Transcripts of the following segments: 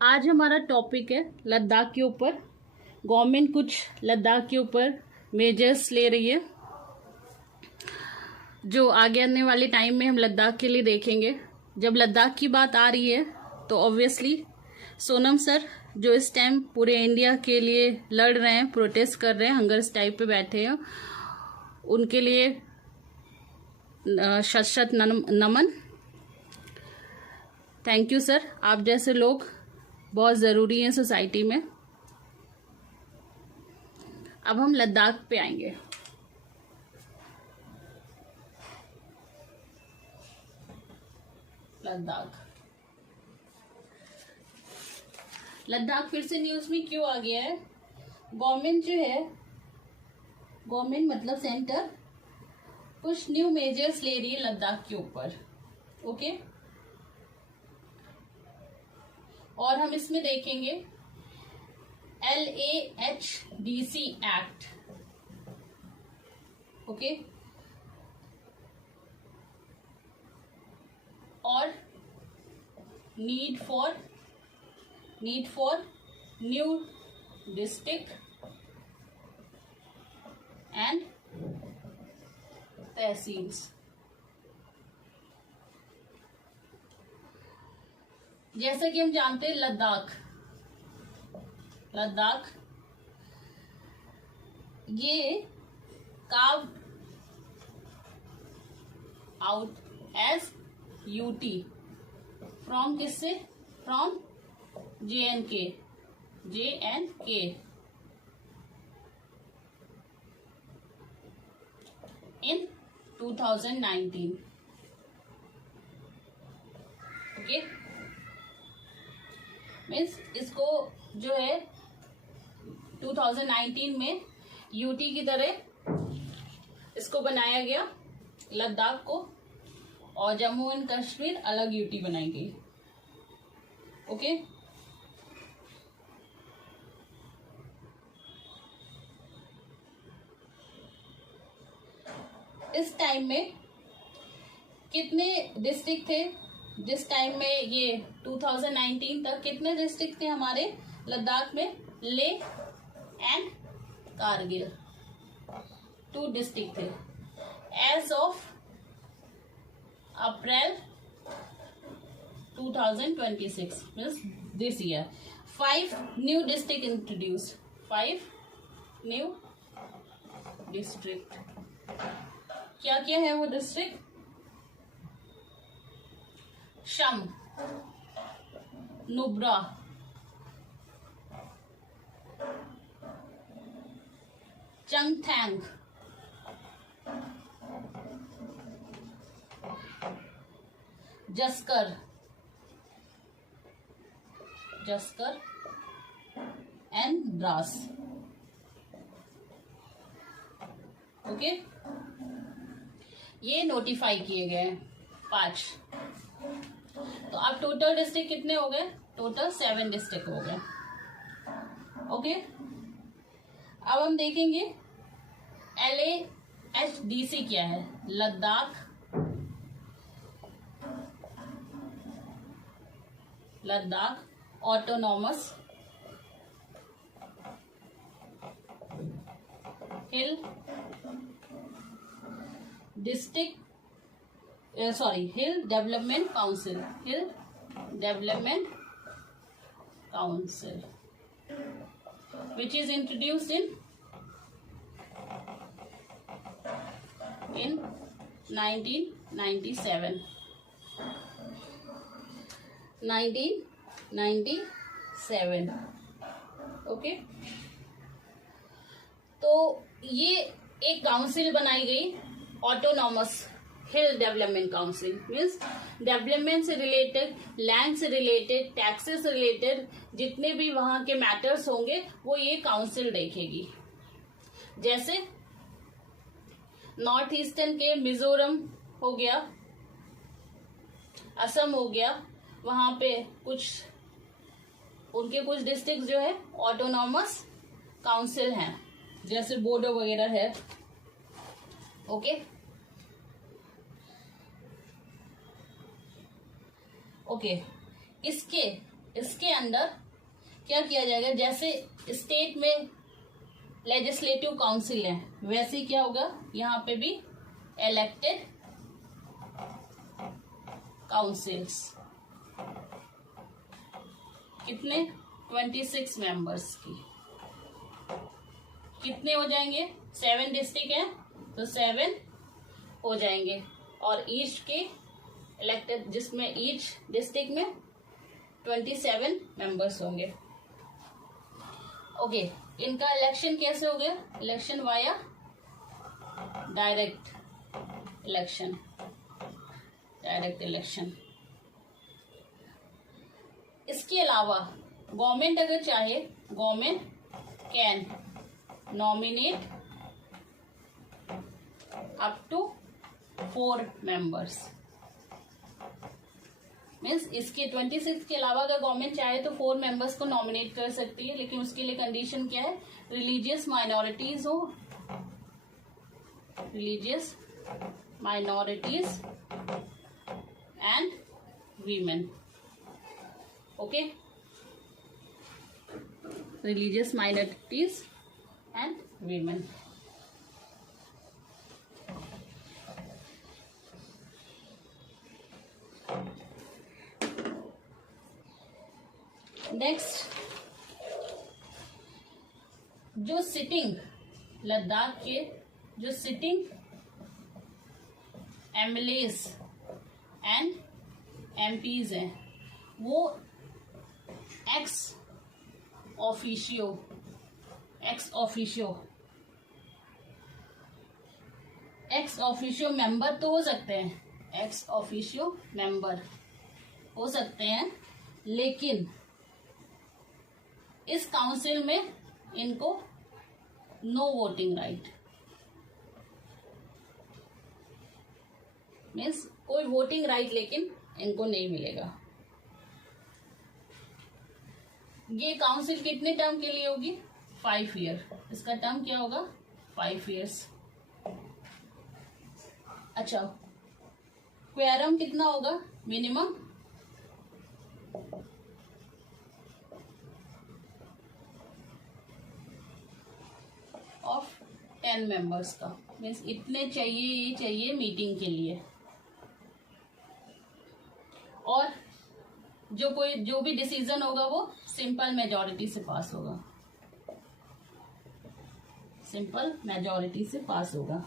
आज हमारा टॉपिक है लद्दाख के ऊपर। गवर्नमेंट कुछ लद्दाख के ऊपर मेजर्स ले रही है जो आगे आने वाले टाइम में हम लद्दाख के लिए देखेंगे। जब लद्दाख की बात आ रही है तो ऑब्वियसली सोनम सर जो इस टाइम पूरे इंडिया के लिए लड़ रहे हैं, प्रोटेस्ट कर रहे हैं, हंगर स्ट्राइक पे बैठे हैं, उनके लिए शत शत नमन। थैंक यू सर, आप जैसे लोग बहुत ज़रूरी हैं सोसाइटी में। अब हम लद्दाख पे आएंगे। लद्दाख फिर से न्यूज़ में क्यों आ गया है? गवर्नमेंट जो है, गवर्नमेंट मतलब सेंटर कुछ न्यू मेजर्स ले रही है लद्दाख के ऊपर। ओके, और हम इसमें देखेंगे LAHDC एक्ट। ओके, और need for new district and tehsils. जैसा कि हम जानते हैं लद्दाख ये carve out as UT from किससे? From JNK in 2019। Okay, means इसको जो है 2019 में UT की तरह इसको बनाया गया लद्दाख को, और जम्मू एंड कश्मीर अलग UT बनाई गई। ओके, इस टाइम में कितने डिस्ट्रिक्ट थे? जिस टाइम में ये 2019 तक कितने डिस्ट्रिक्ट थे हमारे लद्दाख में? लेह एंड कारगिल 2 डिस्ट्रिक्ट थे। As of April 2026 means this year 5 new district introduce. 5 new district. क्या क्या है वो district? Sham, Nubra, Changthang, Zanskar and Dras. Okay, ये नोटिफाई किए गए 5। तो अब टोटल डिस्ट्रिक्ट कितने हो गए? टोटल 7 डिस्ट्रिक्ट हो गए। ओके, अब हम देखेंगे LAHDC क्या है। Ladakh autonomous hill district hill development council which is introduced in 1997। Okay, तो ये एक काउंसिल बनाई गई autonomous hill development council. Means development से रिलेटेड, लैंड से रिलेटेड, टैक्सेस से रिलेटेड जितने भी वहां के मैटर्स होंगे वो ये काउंसिल देखेगी। जैसे नॉर्थ ईस्टर्न के मिजोरम हो गया, असम हो गया, वहां पे उनके कुछ डिस्ट्रिक्ट जो है ऑटोनॉमस काउंसिल हैं, जैसे बोडो वगैरह है। ओके, ओके, इसके इसके अंदर क्या किया जाएगा, जैसे स्टेट में लेजिस्लेटिव काउंसिल है वैसे क्या होगा यहाँ पे भी इलेक्टेड काउंसिल्स। कितने? 26 मेंबर्स की। कितने हो जाएंगे? 7 डिस्ट्रिक्ट है तो 7 हो जाएंगे, और ईच के इलेक्टेड, जिसमें ईच डिस्ट्रिक्ट में 27 मेंबर्स होंगे। ओके, इनका इलेक्शन कैसे हो गया? Election via direct election, direct election. इसके अलावा गवर्नमेंट अगर चाहे, government can nominate up to 4 members. Means इसके 26 के अलावा अगर गवर्नमेंट चाहे तो 4 मेंबर्स को नॉमिनेट कर सकती है, लेकिन उसके लिए कंडीशन क्या है? रिलीजियस माइनॉरिटीज हो, religious minorities and women. Okay, religious minorities and women. Next, जो सिटिंग लद्दाख के जो सिटिंग एमएलएस एंड एमपीज हैं वो एक्स ऑफिशियो मेंबर तो हो सकते हैं, एक्स ऑफिशियो मेंबर हो सकते हैं, लेकिन इस काउंसिल में इनको नो वोटिंग राइट, मीन्स कोई वोटिंग राइट लेकिन इनको नहीं मिलेगा। ये काउंसिल कितने टर्म के लिए होगी? 5 ईयर। इसका टर्म क्या होगा? 5 ईयर्स। अच्छा, क्वेरम कितना होगा? मिनिमम ऑफ 10 मेंबर्स का, मीन्स इतने चाहिए, ये चाहिए मीटिंग के लिए। और जो भी डिसीजन होगा वो सिंपल मेजॉरिटी से पास होगा, सिंपल मेजॉरिटी से पास होगा।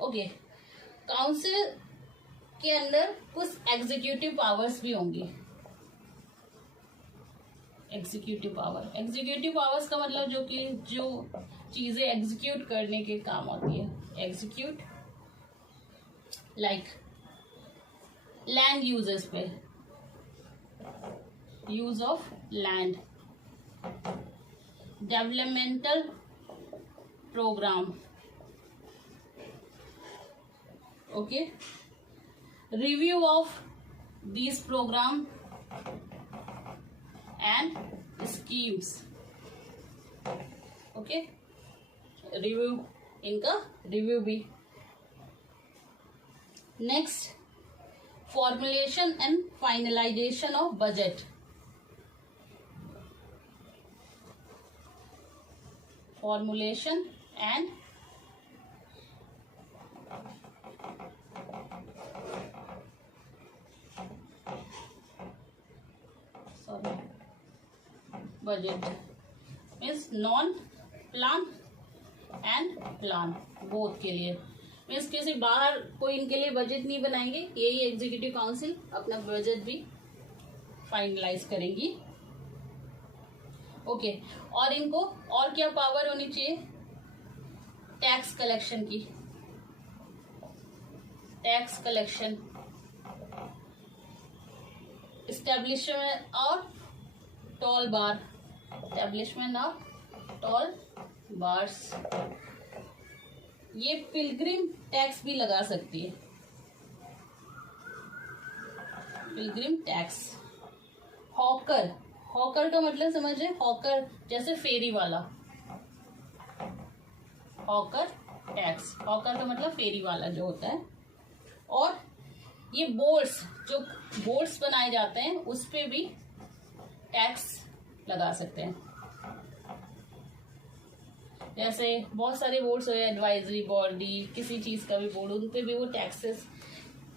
ओके, काउंसिल के अंदर कुछ एग्जीक्यूटिव पावर्स भी होंगी। एग्जीक्यूटिव पावर्स का मतलब जो चीजें एग्जीक्यूट करने के काम आती है। एग्जीक्यूट लाइक लैंड यूजेस पे, use of land, developmental programme, okay, review of these programme and schemes. Okay, review, इनका रिव्यू भी। Next, formulation and finalisation of budget. Formulation and budget means non plan and plan, both के लिए। Means किसी बाहर कोई इनके लिए budget नहीं बनाएंगे, यही एग्जीक्यूटिव काउंसिल अपना बजट भी फाइनलाइज करेंगी। ओके, और इनको और क्या पावर होनी चाहिए? टैक्स कलेक्शन की, टैक्स कलेक्शन, एस्टेब्लिशमेंट और toll bar, establishment of toll bars. ये पिलग्रिम टैक्स भी लगा सकती है, पिलग्रिम टैक्स। हॉकर, हॉकर का मतलब समझ रहे? हॉकर जैसे फेरी वाला, हॉकर टैक्स, हॉकर का मतलब फेरी वाला जो होता है। और ये बोर्ड्स, जो बोर्ड्स बनाए जाते हैं उस पे भी टैक्स लगा सकते हैं। जैसे बहुत सारे बोर्ड्स हो, एडवाइजरी बॉडी, किसी चीज का भी बोर्ड, उन पे भी वो टैक्सेस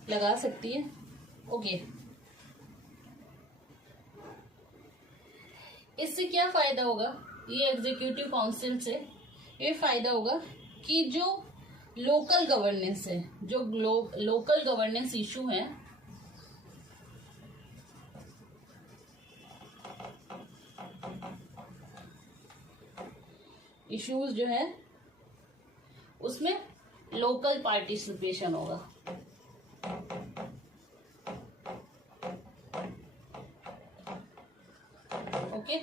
लगा सकती है। ओके, इससे क्या फायदा होगा, ये एग्जीक्यूटिव काउंसिल से ये फायदा होगा कि जो लोकल गवर्नेंस है, जो लोकल गवर्नेंस इशू है, इश्यूज जो है उसमें लोकल पार्टिसिपेशन होगा। ओके,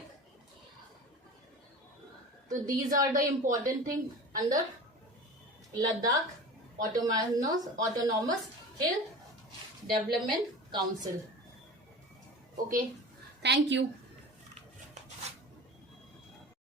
तो these are the important thing under Ladakh autonomous hill development council. Okay, thank you.